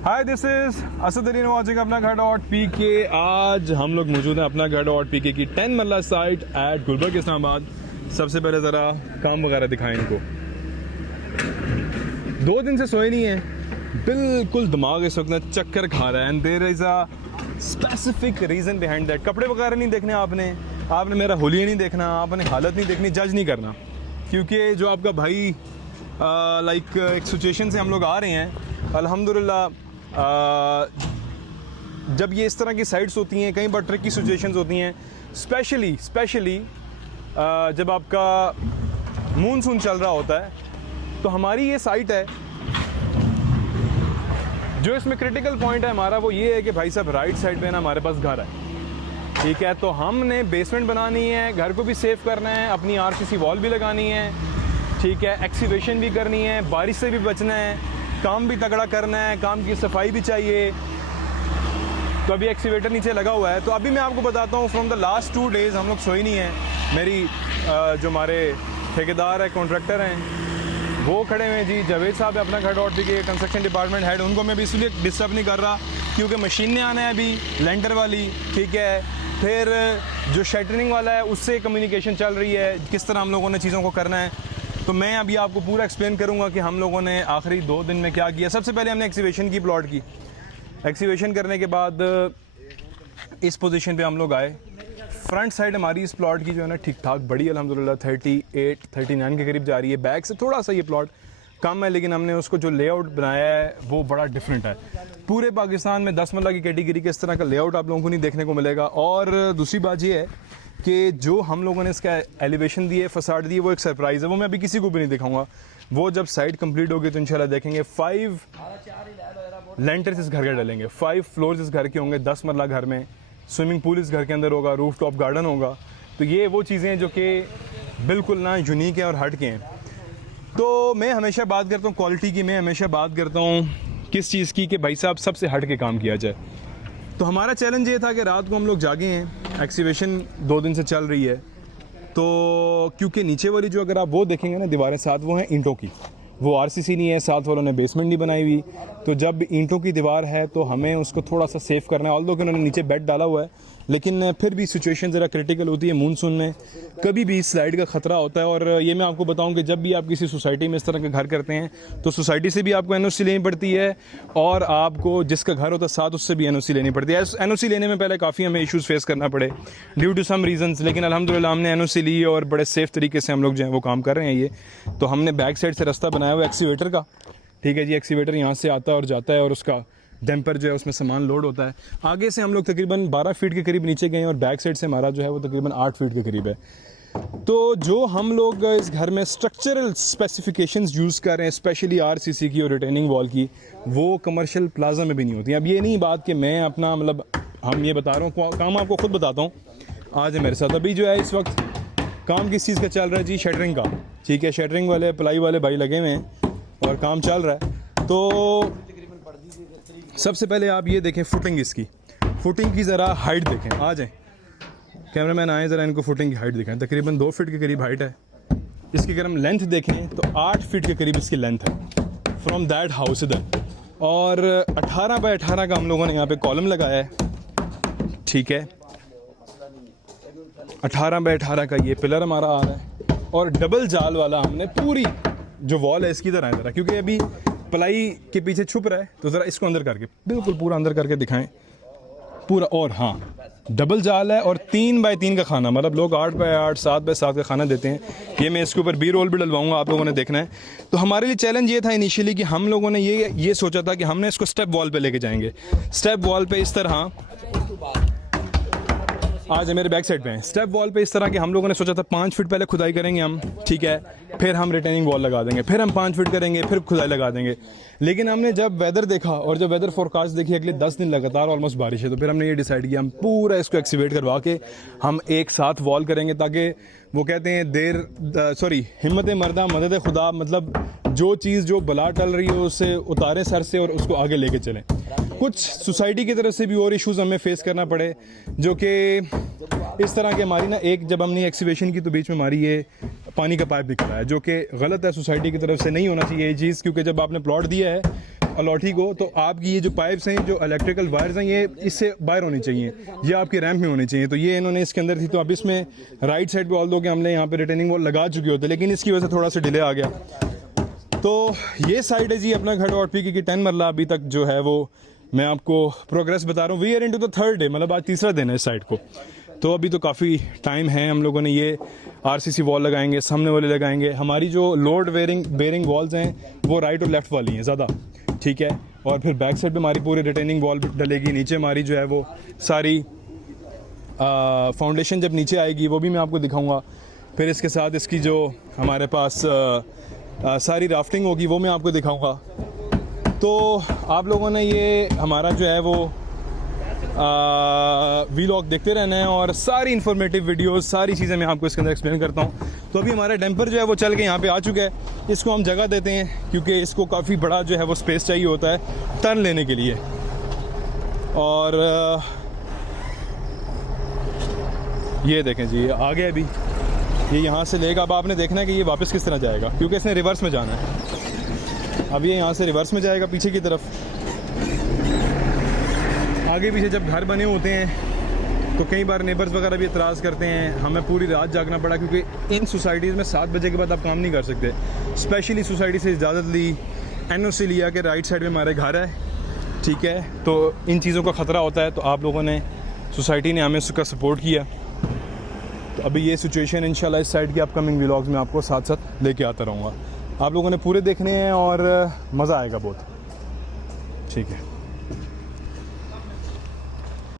Hi, this is Asaduddin watching अपना घर dot P के। आज हम लोग मौजूद हैं अपना घर डॉट पी के की 10 मरला साइट एट गुलबर्ग इस्लामाबाद। सबसे पहले ज़रा काम वगैरह दिखाएं इनको। 2 दिन से सोए नहीं है, बिल्कुल दिमाग इस वक्त चक्कर खा रहा है and there is a specific reason behind that. कपड़े वगैरह नहीं देखने आपने मेरा होलिया नहीं देखना, आपने हालत नहीं देखनी, जज नहीं करना, क्योंकि जो आपका भाई लाइक एक सिचुएशन से हम लोग आ रहे हैं अल्हम्दुलिल्लाह। जब ये इस तरह की साइट्स होती हैं, कई बार ट्रिकी सिचुएशंस होती हैं, स्पेशली जब आपका मूनसून चल रहा होता है, तो हमारी ये साइट है जो इसमें क्रिटिकल पॉइंट है हमारा, वो ये है कि भाई साहब राइट साइड पे ना हमारे पास घर है, ठीक है। तो हमने बेसमेंट बनानी है, घर को भी सेव करना है, अपनी आरसीसी वॉल भी लगानी है, ठीक है, एक्सीवेशन भी करनी है, बारिश से भी बचना है, काम भी तगड़ा करना है, काम की सफाई भी चाहिए। तो अभी एक्सीवेटर नीचे लगा हुआ है। तो अभी मैं आपको बताता हूँ, फ्रॉम द लास्ट 2 डेज़ हम लोग सोए नहीं हैं। मेरी जो हमारे ठेकेदार है, कॉन्ट्रैक्टर हैं, वो खड़े हुए हैं जी। जावेद साहब है अपना घर डॉट पी के कंस्ट्रक्शन डिपार्टमेंट हेड, उनको मैं भी इसलिए डिस्टर्ब नहीं कर रहा क्योंकि मशीन ने आना है अभी, लेंटर वाली, ठीक है। फिर जो शटरिंग वाला है उससे कम्युनिकेशन चल रही है, किस तरह हम लोगों ने चीज़ों को करना है। तो मैं अभी आपको पूरा एक्सप्लेन करूंगा कि हम लोगों ने आखिरी 2 दिन में क्या किया। सबसे पहले हमने एक्सीवेशन की, प्लॉट की एक्सीवेशन करने के बाद इस पोजीशन पे हम लोग आए। फ्रंट साइड हमारी इस प्लॉट की जो है ना ठीक ठाक बड़ी अल्हम्दुलिल्लाह 38-39 के करीब जा रही है। बैक से थोड़ा सा ये प्लॉट कम है, लेकिन हमने उसको जो लेआउट बनाया है वो बड़ा डिफरेंट है। पूरे पाकिस्तान में 10 मरला की कैटेगरी के इस तरह का लेआउट आप लोगों को नहीं देखने को मिलेगा। और दूसरी बात ये है कि जो हम लोगों ने इसका एलिवेशन दी है, फसाड दी है, वो एक सरप्राइज़ है, वो मैं अभी किसी को भी नहीं दिखाऊंगा। वो जब साइट कंप्लीट होगी तो इंशाल्लाह देखेंगे। 5 लेंटर्स इस घर के डलेंगे, 5 फ्लोर्स इस घर के होंगे, 10 मरला घर में, स्विमिंग पूल इस घर के अंदर होगा, रूफ टॉप गार्डन होगा। तो ये वो चीज़ें हैं जो कि बिल्कुल ना यूनिक है और हट के हैं। तो मैं हमेशा बात करता हूँ क्वालिटी की, मैं हमेशा बात करता हूँ किस चीज़ की कि भाई साहब सबसे हट के काम किया जाए। तो हमारा चैलेंज ये था कि रात को हम लोग जागे हैं, एक्सीवेशन 2 दिन से चल रही है। तो क्योंकि नीचे वाली जो अगर आप वो देखेंगे ना दीवारें साथ, वो हैं ईंटों की, वो आरसीसी नहीं है, साथ वालों ने बेसमेंट नहीं बनाई हुई। तो जब ईंटों की दीवार है तो हमें उसको थोड़ा सा सेफ करना है। ऑल्दो कि उन्होंने नीचे बेड डाला हुआ है, लेकिन फिर भी सिचुएशन ज़रा क्रिटिकल होती है। मूनसून में कभी भी स्लाइड का ख़तरा होता है। और ये मैं आपको बताऊं कि जब भी आप किसी सोसाइटी में इस तरह के घर करते हैं तो सोसाइटी से भी आपको एनओसी लेनी पड़ती है, और आपको जिसका घर होता है साथ उससे भी एनओसी लेनी पड़ती है। एनओसी लेने में पहले काफ़ी हमें इशूज़ फेस करना पड़े ड्यू टू सम रीजंस, लेकिन अल्हम्दुलिल्लाह हमने एनओसी ली और बड़े सेफ़ तरीके से हम लोग जो है वो काम कर रहे हैं। ये तो हमने बैक साइड से रास्ता बनाया हुआ एक्सीवेटर का, ठीक है जी। एक्सीवेटर यहाँ से आता है और जाता है, और उसका डैम्पर जो है उसमें सामान लोड होता है। आगे से हम लोग तकरीबन 12 फीट के करीब नीचे गए हैं, और बैक साइड से हमारा जो है वो तकरीबन 8 फीट के करीब है। तो जो हम लोग इस घर में स्ट्रक्चरल स्पेसिफिकेशंस यूज़ कर रहे हैं, स्पेशली आरसीसी की और रिटेनिंग वॉल की, वो कमर्शियल प्लाजा में भी नहीं होती। अब ये नहीं बात कि मैं अपना मतलब हम ये बता रहा हूँ, काम आपको खुद बताता हूँ। आज है मेरे साथ अभी जो है इस वक्त काम किस चीज़ का चल रहा है जी, शटरिंग का, ठीक है। शटरिंग वाले, प्लाई वाले भाई लगे हुए हैं और काम चल रहा है। तो सबसे पहले आप ये देखें फुटिंग, इसकी फुटिंग की ज़रा हाइट देखें। आ जाएं कैमरामैन, आए ज़रा इनको फुटिंग की हाइट दिखाएं। तकरीबन 2 फीट के करीब हाइट है इसकी। अगर हम लेंथ देखें तो 8 फीट के करीब इसकी लेंथ है फ्रॉम दैट हाउस इधर। और 18 बाय 18 का हम लोगों ने यहाँ पे कॉलम लगाया है, ठीक है। 18 बाय 18 का ये पिलर हमारा आ रहा है, और डबल जाल वाला हमने पूरी जो वॉल है इसकी तरह ज़रा, क्योंकि अभी प्लाई के पीछे छुप रहा है, तो ज़रा इसको अंदर करके, बिल्कुल पूरा अंदर करके दिखाएं पूरा। और हाँ, डबल जाल है और 3 बाय 3 का खाना, मतलब लोग 8 बाय 8, 7 बाय 7 का खाना देते हैं। ये मैं इसके ऊपर बी रोल भी डलवाऊंगा, आप लोगों ने देखना है। तो हमारे लिए चैलेंज ये था इनिशियली कि हम लोगों ने ये सोचा था कि हमने इसको स्टेप वॉल पे लेके जाएंगे। स्टेप वॉल पे इस तरह, आज मेरे बैक साइड पे हैं, स्टेप वॉल पे इस तरह के हम लोगों ने सोचा था 5 फीट पहले खुदाई करेंगे हम, ठीक है, फिर हम रिटेनिंग वॉल लगा देंगे, फिर हम 5 फीट करेंगे, फिर खुदाई लगा देंगे। लेकिन हमने जब वेदर देखा और जब वेदर फोरकास्ट देखी, अगले 10 दिन लगातार ऑलमोस्ट बारिश है, तो फिर हमने ये डिसाइड किया हम पूरा इसको एक्सीवेट करवा के हम एक साथ वॉल करेंगे, ताकि वो कहते हैं हिम्मत मर्दा मदद खुदा, मतलब जो चीज़ जो बला टल रही हो उससे उतारें सर से और उसको आगे लेके चलें। कुछ सोसाइटी की तरफ से भी और इश्यूज़ हमें फेस करना पड़े, जो कि इस तरह के हमारी ना, एक जब हमने एक्सीवेशन की तो बीच में हमारी ये पानी का पाइप भी खड़ा है, जो कि गलत है, सोसाइटी की तरफ से नहीं होना चाहिए ये चीज़। क्योंकि जब आपने प्लॉट दिया है अलॉटी को, तो आपकी ये जो पाइप्स हैं, जो इलेक्ट्रिकल वायर्स हैं, ये इससे बाहर होनी चाहिए, ये आपके रैंप में होनी चाहिए। तो ये इन्होंने इसके अंदर थी, तो अब इसमें राइट साइड पे ऑल दो कि हमने यहाँ पे रिटेनिंग वॉल लगा चुके होते, लेकिन इसकी वजह से थोड़ा सा डिले आ गया। तो ये साइड है जी अपना घर डॉट पी की 10 मरला अभी तक जो है वो मैं आपको प्रोग्रेस बता रहा हूँ। We are into the third day, मतलब आज तीसरा दिन है इस साइड को। तो अभी तो काफ़ी टाइम है। हम लोगों ने ये आरसीसी वॉल लगाएंगे, सामने वाले लगाएंगे। हमारी जो लोड बेरिंग वॉल्स हैं वो राइट और लेफ़्ट वाली हैं ज़्यादा, ठीक है। और फिर बैक साइड पे हमारी पूरी रिटेनिंग वॉल डलेगी। नीचे हमारी जो है वो सारी फाउंडेशन जब नीचे आएगी वो भी मैं आपको दिखाऊंगा। फिर इसके साथ इसकी जो हमारे पास सारी राफ्टिंग होगी वो मैं आपको दिखाऊंगा। तो आप लोगों ने ये हमारा जो है वो वीलॉग देखते रहना है और सारी इन्फॉर्मेटिव वीडियोस, सारी चीज़ें मैं आपको इसके अंदर एक्सप्लेन करता हूँ। तो अभी हमारा डैम्पर जो है वो चल के यहाँ पे आ चुका है। इसको हम जगह देते हैं क्योंकि इसको काफ़ी बड़ा जो है वो स्पेस चाहिए होता है टर्न लेने के लिए। और ये देखें जी, ये आ गया अभी, ये यहाँ से लेगा। अब आपने देखना है कि ये वापस किस तरह जाएगा, क्योंकि इसने रिवर्स में जाना है। अब ये यहाँ से रिवर्स में जाएगा पीछे की तरफ। आगे पीछे जब घर बने होते हैं तो कई बार नेबर्स वगैरह भी एतराज़ करते हैं। हमें पूरी रात जागना पड़ा क्योंकि इन सोसाइटीज़ में 7 बजे के बाद आप काम नहीं कर सकते। स्पेशली सोसाइटी से इजाज़त ली, एनओसी लिया कि राइट साइड में हमारे घर है, ठीक है। तो इन चीज़ों का ख़तरा होता है। तो आप लोगों ने, सोसाइटी ने हमें उसका सपोर्ट किया। तो अभी ये सिचुएशन इंशाल्लाह इस साइड की अपकमिंग व्लॉग्स में आपको साथ साथ लेके आता रहूँगा। आप लोगों ने पूरे देखने हैं और मज़ा आएगा बहुत, ठीक है।